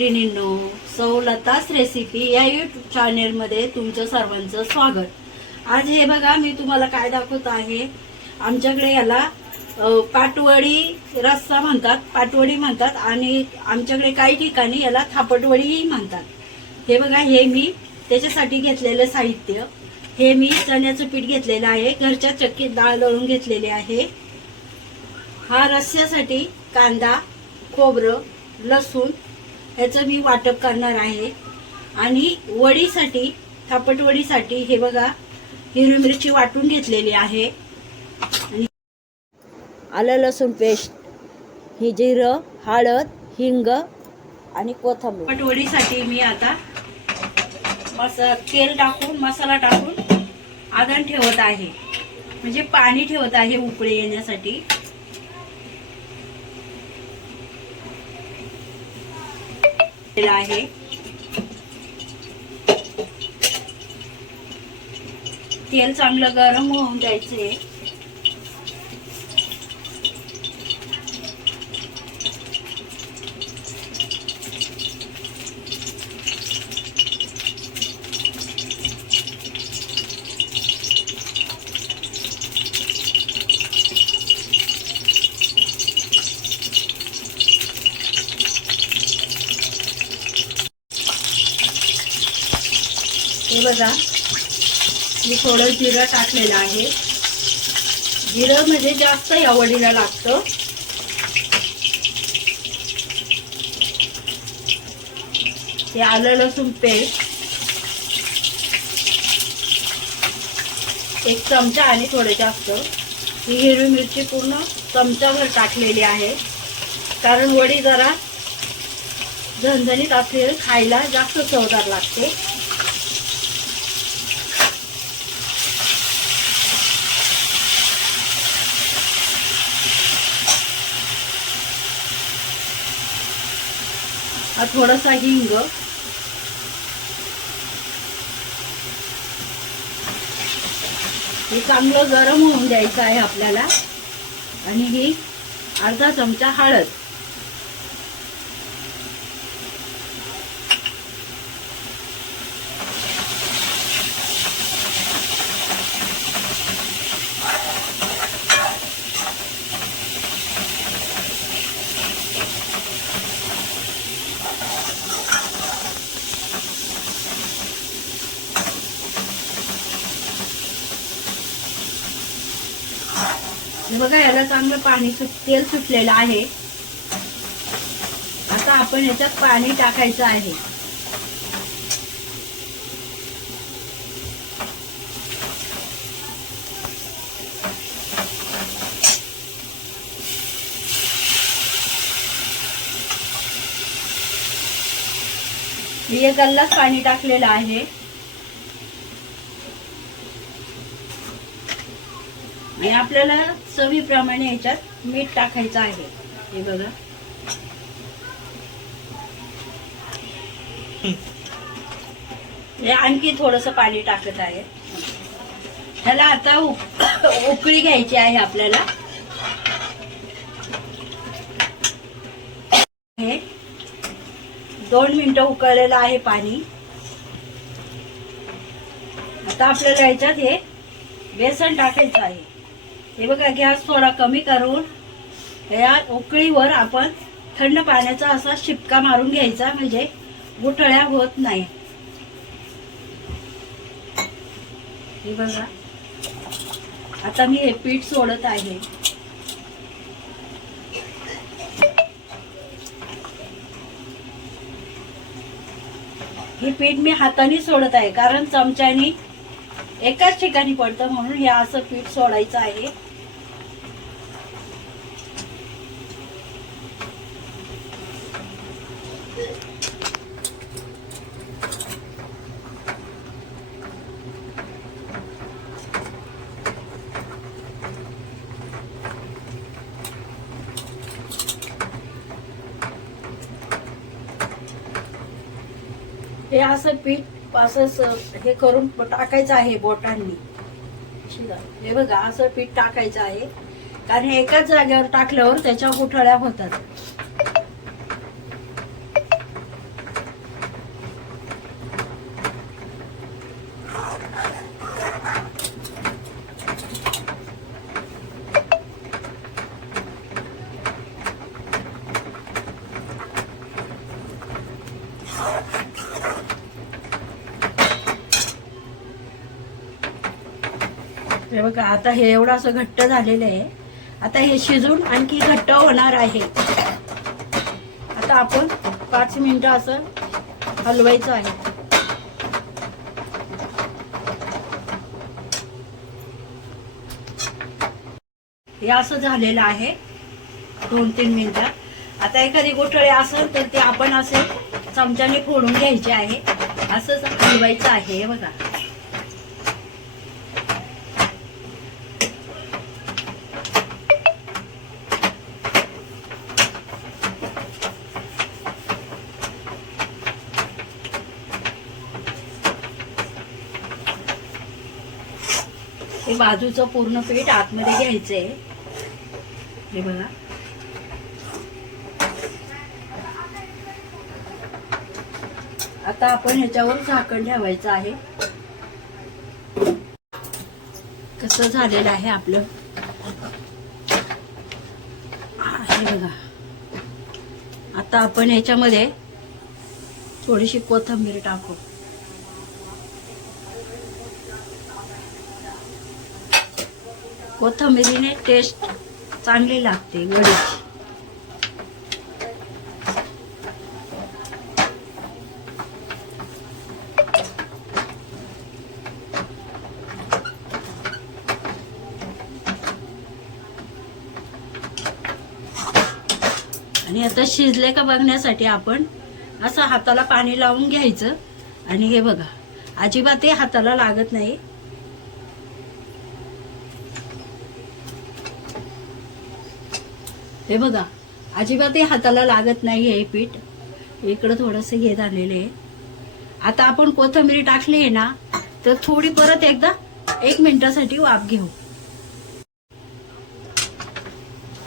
मैत्रिणींनो, सौलतास रेसिपी या यूट्यूब चॅनेलमध्ये तुमचं सर्वांचं स्वागत. आज हे बघा, मी तुम्हाला काय दाखवत आहे. आमच्याकडे याला पाटवडी रस्सा म्हणतात, पाटवडी म्हणतात आणि आमच्याकडे काही ठिकाणी याला थापटवडीही म्हणतात. हे बघा, हे मी त्याच्यासाठी घेतलेलं साहित्य. हे मी चण्याचं पीठ घेतलेलं आहे, घरच्या चक्कीत डाळ दळून घेतलेली आहे. हा रस्स्यासाठी कांदा, खोबरं, लसूण ह्याचं मी वाटप करणार आहे. आणि वडीसाठी, थापटवडीसाठी हे बघा, हिरवी मिरची वाटून घेतलेली आहे. आणि आलं लसूण पेस्ट, ही जिरं, हळद, हिंग आणि कोथिंबीर. थापटवडीसाठी मी आता तेल टाकून, मसाला टाकून आधण ठेवत आहे, म्हणजे पाणी ठेवत आहे उकळी येण्यासाठी. आहे तेल चांगलं गरम होऊन द्यायचे. हे बघा, मी थोडं जिरं टाकलेलं आहे. जिरं म्हणजे जास्त या वडीला लागतं. हे आलं लसूण पेस्ट 1 चमचा आणि थोडे जास्त. ही हिरवी मिरची पूर्ण चमचाभर टाकलेली आहे, कारण वडी जरा झणझणीत असलेली खायला जास्त चवदार लागते. थोडासा हिंग, हे चांगलं गरम होऊन द्यायचं आहे आपल्याला. आणि ही अर्धा चमचा हळद. बघा, याला चांगलं तेल सुटलेलं आहे. आता आपण याच्यात पाणी टाकायचं आहे. मी 1 ग्लास पाणी टाकलेलं आहे. आणि आपल्याला चवीप्रमाणे याच्यात मीठ टाकायचं आहे. हे बघा, हे आणखी थोडंसं पाणी टाकत आहे. ह्याला आता उकळी घ्यायची आहे आपल्याला. हे 2 मिनिटं उकळलेलं आहे पाणी. आता आपल्याला याच्यात हे बेसन टाकायचं आहे. हे बघा, गॅस थोडा कमी करून या उकळीवर आपण थंड पाण्याचा असा शिपका मारून घ्यायचा, म्हणजे गुठळ्या होत नाही. हे बघा, आता मी हे पीठ सोडत आहे. हे पीठ मी हाताने सोडत आहे, कारण चमच्याने एकाच ठिकाणी पडतं, म्हणून हे असं पीठ सोडायचं आहे. हे असं पीठ असं हे करून टाकायचं आहे बोटांनी. हे बघा, असं पीठ टाकायचं आहे, कारण एकाच जागेवर टाकल्यावर त्याच्या गुठळ्या होतात. हे बघा आता हे एवढं असं घट्ट झालेलं आहे. आता हे शिजून आणखी घट्ट होणार आहे. आता आपण 5 मिनिटं असं हलवायचं आहे. हे असं झालेलं आहे 2-3 मिनिटं. आता एखादी गोठळे असेल तर ते आपण असे चमच्याने फोडून घ्यायचे आहे. असंच हलवायचं आहे. हे बघा हे बाजूचं पूर्ण पीठ आतमध्ये घ्यायचंय. हे बघा आता आपण ह्याच्यावर झाकण ठेवायचं आहे. कसं झालेलं आहे आपलं हे बघा. आता आपण ह्याच्यामध्ये थोडीशी कोथिंबीर टाकू. कोथिंबीरीने टेस्ट चांगली लागते वडीची. आणि आता शिजले का बघण्यासाठी आपण असं हाताला पाणी लावून घ्यायचं. आणि हे बघा अजिबात हे हाताला लागत नाही. हे बघा अजिबात हे हाताला लागत नाही. हे पीठ इकडं थोडंसं हे झालेलं आहे. आता आपण कोथिंबीर टाकली आहे ना तर थोडी परत एकदा 1 मिनिटासाठी वाफ घेऊ.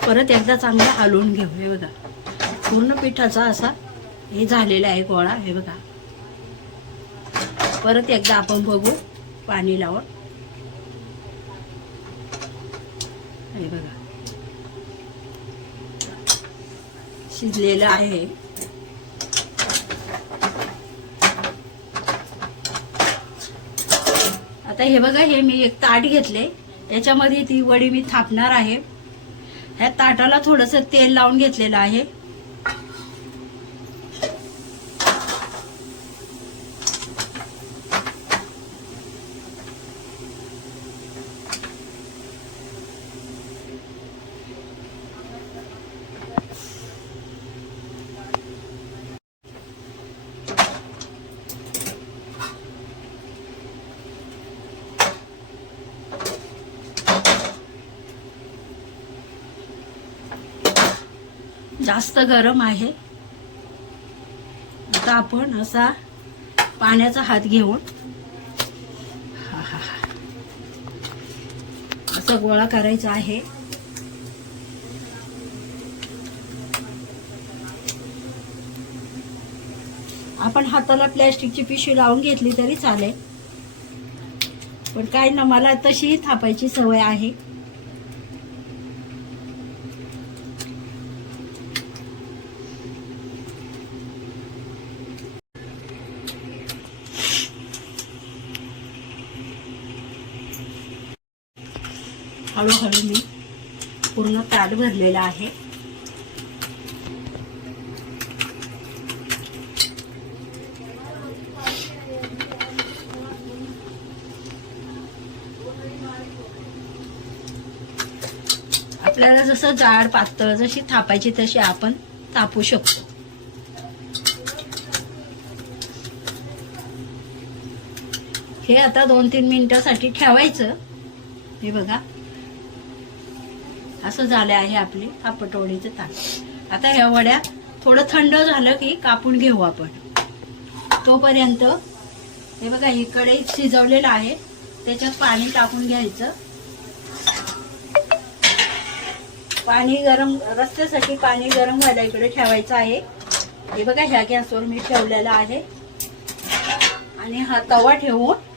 परत एकदा चांगलं हलवून घेऊ. हे बघा पूर्ण पिठाचा असा हे झालेला आहे गोळा. हे बघा परत एकदा आपण बघू पाणी लावून. हे बघा शिजलेलं आहे. आता हे बघा हे मी एक ताट घेतले. याच्यामध्ये ती वडी मी थापणार आहे. ह्या ताटाला थोडंसं तेल लावून घेतलेलं आहे. जास्त गरम आहे. आता आपण असा पाण्याचा हात घेऊन असा गोळा करायचा आहे. आपण हाताला प्लॅस्टिकची पिशवी लावून घेतली तरी चालेल. पण काय ना मला तशीही थापायची सवय आहे. हळूहळू मी पूर्ण ताट भरलेला आहे. आपल्याला जसं जाड पातळ जशी थापायची तशी आपण थापू शकतो. हे आता 2-3 मिनिटांसाठी ठेवायचं. हे बघा असं झालं आहे आपली पापटवडीचं ताट. आता ह्या वड्या थोडं थंड झालं की कापून घेऊ आपण. तोपर्यंत हे बघा ही कढई शिजवलेलं आहे. त्याच्यात पाणी टाकून घ्यायचं. पाणी गरम रस्त्यासाठी पाणी गरम व्हायला इकडे ठेवायचं आहे. हे बघा ह्या गॅसवर मी ठेवलेला आहे. आणि हा तवा ठेवून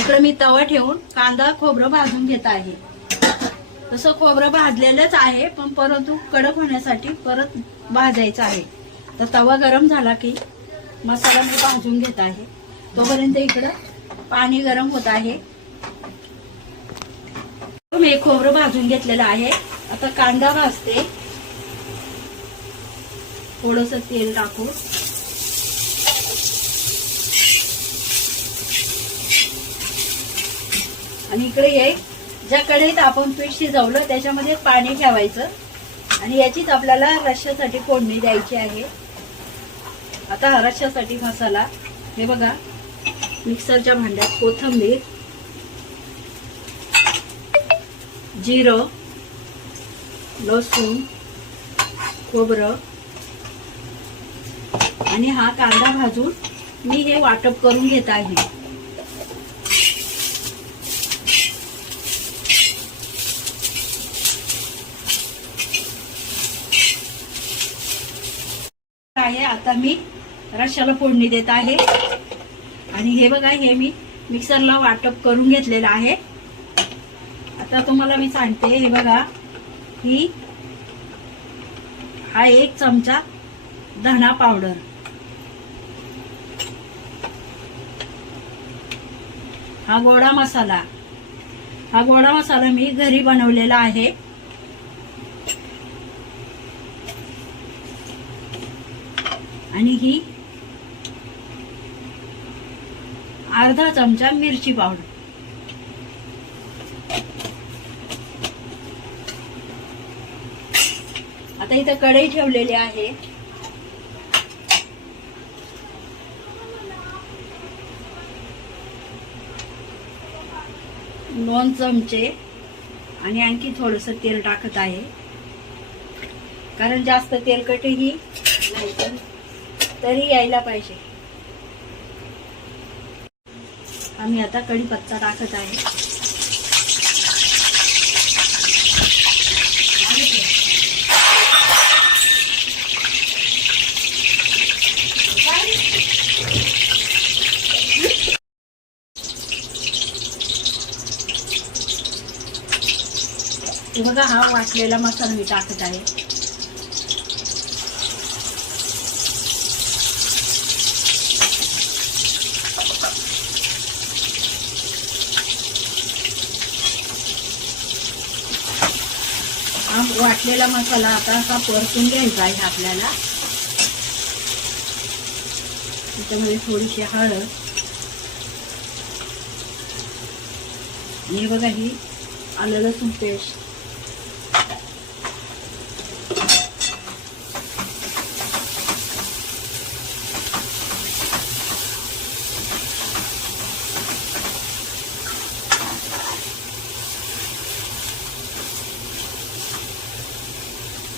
इकडे मी तवा ठेवून कांदा खोबरं भाजून घेत आहे. तसं खोबरं भाजलेलंच आहे पण परंतु कडक होण्यासाठी परत भाजायचं आहे. तर तवा गरम झाला की मसाला मी भाजून घेत आहे. तोपर्यंत इकडं पाणी गरम होत आहे. मी खोबरं भाजून घेतलेलं आहे. आता कांदा भाजते. थोडंसं तेल टाकू. आणि इकडे हे ज्या कढईत आपण पीठ शिजवलं त्याच्यामध्ये पाणी ठेवायचं आणि याचीच आपल्याला रश्श्यासाठी फोडणी द्यायची आहे. आता रश्श्यासाठी मसाला हे बघा, मिक्सरच्या भांड्यात कोथिंबीर, जिरं, लसूण, खोबरं आणि हा कांदा भाजून मी हे वाटप करून घेत आहे. आता मी रश्श्याला फोडणी देत आहे. आणि हे बघा, हे मी मिक्सरला वाटप करून घेतलेलं आहे. आता तुम्हाला मी सांगते, हे बघा, हा 1 चमचा धना पावडर, हा गोडा मसाला, मी घरी बनवलेला आहे. आणि ही अर्धा चमचा मिरची पावडर. आता इथं कढई ठेवलेली आहे. दोन चमचे आणि आणखी थोडस तेल टाकत आहे, कारण जास्त तेलकटही नाही तरी यायला पाहिजे. आम्ही आता कढीपत्ता टाकत आहे. हे बघा, हा वाटलेला मसाला मी टाकत आहे. वाटलेला मसाला आता असा परतून घ्यायचा आहे आपल्याला. त्याच्यामध्ये थोडीशी हळद आणि बघा, ही आलं लसूण पेस्ट,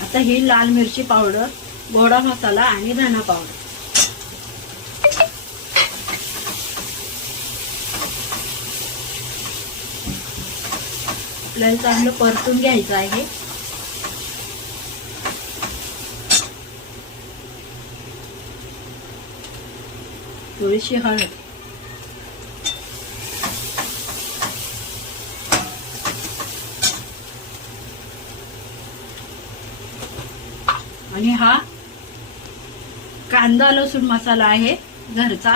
आता ही लाल मिरची पावडर, गोडा मसाला आणि धना पावडर. आपल्याला चांगलं परतून घ्यायचं आहे. थोडीशी हळद आणि हा कांदा लसूण मसाला आहे घरचा.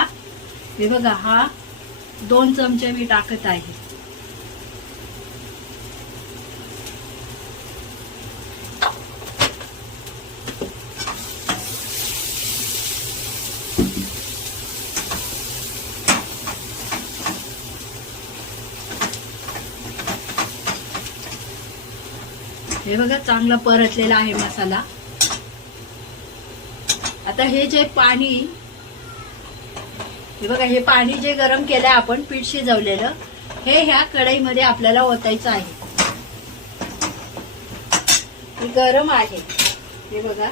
हे बघा, हा 2 चमचे मी टाकत आहे. हे बघा, चांगला परतलेला आहे मसाला. आता हे जे पाणी, हे बघा, हे पाणी जे गरम केलंय आपण पीठ शिजवलेलं, हे ह्या कढईमध्ये आपल्याला ओतायचं आहे. हे गरम आहे. हे बघा,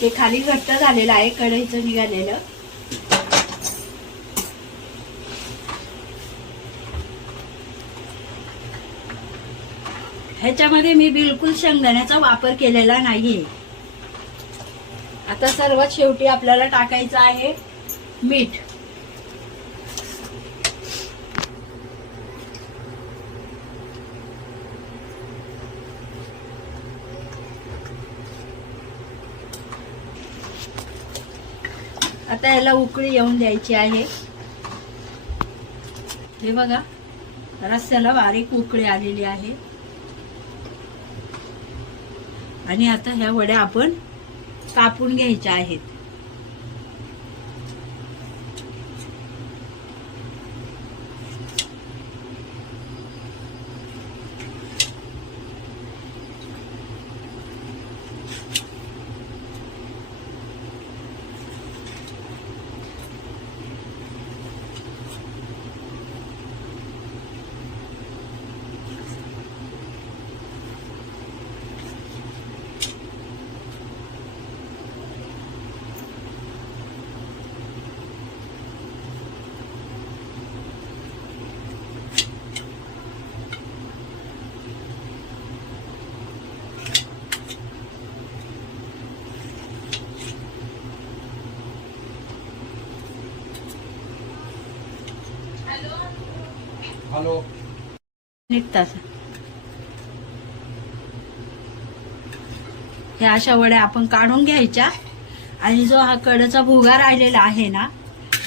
ते खाली घट्ट झालेलं आहे कढईचं निघालेलं. ह्याच्यामध्ये मी बिलकुल शेंगदाण्याचा वापर केलेला नाहीये. आता सर्वात शेवटी आपल्याला टाकायचं आहे मीठ. आता याला उकळी येऊन द्यायची आहे. हे बघा रस्स्याला बारीक उकळी आलेली आहे. आणि आता ह्या वड्या आपण कापून घ्यायच्या आहेत. हॅलो निघतात. ह्या अशा वड्या आपण काढून घ्यायच्या. आणि जो हा कडचा भुगा राहिलेला आहे ना,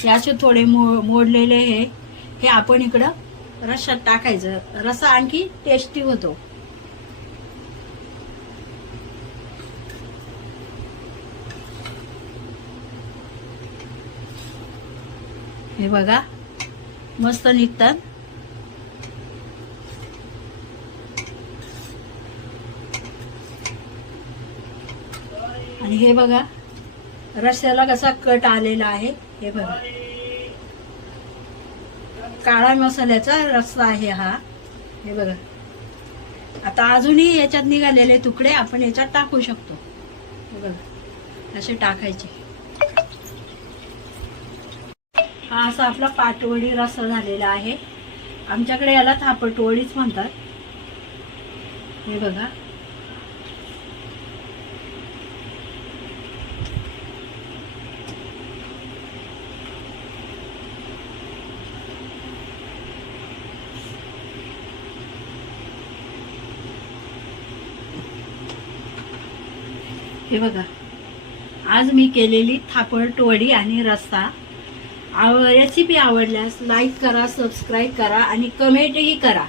याचे थोडे मोडलेले हे आपण इकडं रश्यात टाकायचं. रस्सा आणखी टेस्टी होतो. हे बघा मस्त निघतात. आणि हे बघा रस्स्याला कसा कट आलेला आहे. हे बघा काळा मसाल्याचा रस्सा आहे हा. हे बघा आता अजूनही याच्यात निघालेले तुकडे आपण याच्यात टाकू शकतो. हे बघा असे टाकायचे. हा असा आपला पाटवडी रस्सा झालेला आहे. आमच्याकडे याला थापटवडीच म्हणतात. हे बघा हे बघा आज मी केलेली थापटवडी आणि रस्सा. रेसिपी आवडल्यास लाईक करा, सबस्क्राईब करा आणि कमेंटही करा.